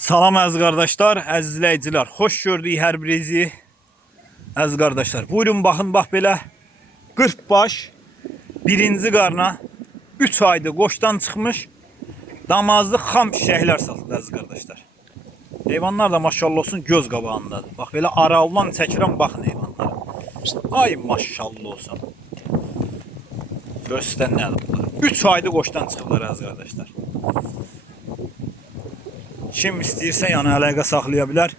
Salam əziz qardaşlar, əziz izləyicilər. Xoş gördük hər birinizi. Əziz qardaşlar, buyurun baxın, bax belə 40 baş birinci qarna 3 aydır qoşdan çıxmış damazlı xam çiçəklər satılır əziz qardaşlar. Heyvanlar da maşallah olsun göz qabağındadır. Bax belə araldan çəkirəm, baxın heyvanlara. Ay maşallah olsun. Göstər nədir bunlar? 3 aydır qoşdan çıxıblar əziz qardaşlar. Kim istəyirsə yəni əlaqə saxlaya bilər.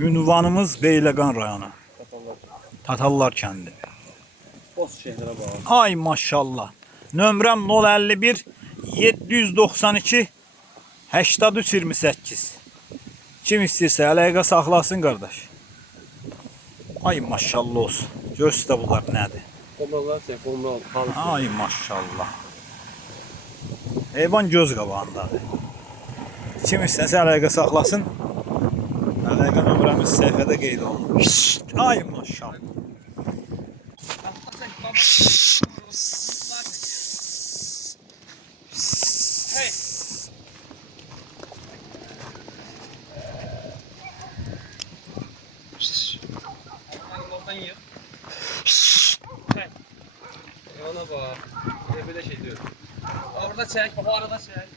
Ünvanımız Beyləqan rayonu. Tatallar kəndi. Boz şehrə bağlı. Ay maşallah. Nömrəm 051 792 83 28. Kim istəyirsə əlaqə saxlasın qardaş. Ay maşallah olsun. Göstər bunlar nədir? Kobralar sefonlar kaldı. Ay maşallah. Heyvan göz qabağındadır. Kim istəsə əlaqə saxlasın. Əlaqə nömrəmiz səhifədə qeyd olunur. Ay maşallah. Hey. Ondan yiyor. Hey. Ona bak. Böyle şey diyor. Orada çek, bak o arada çek.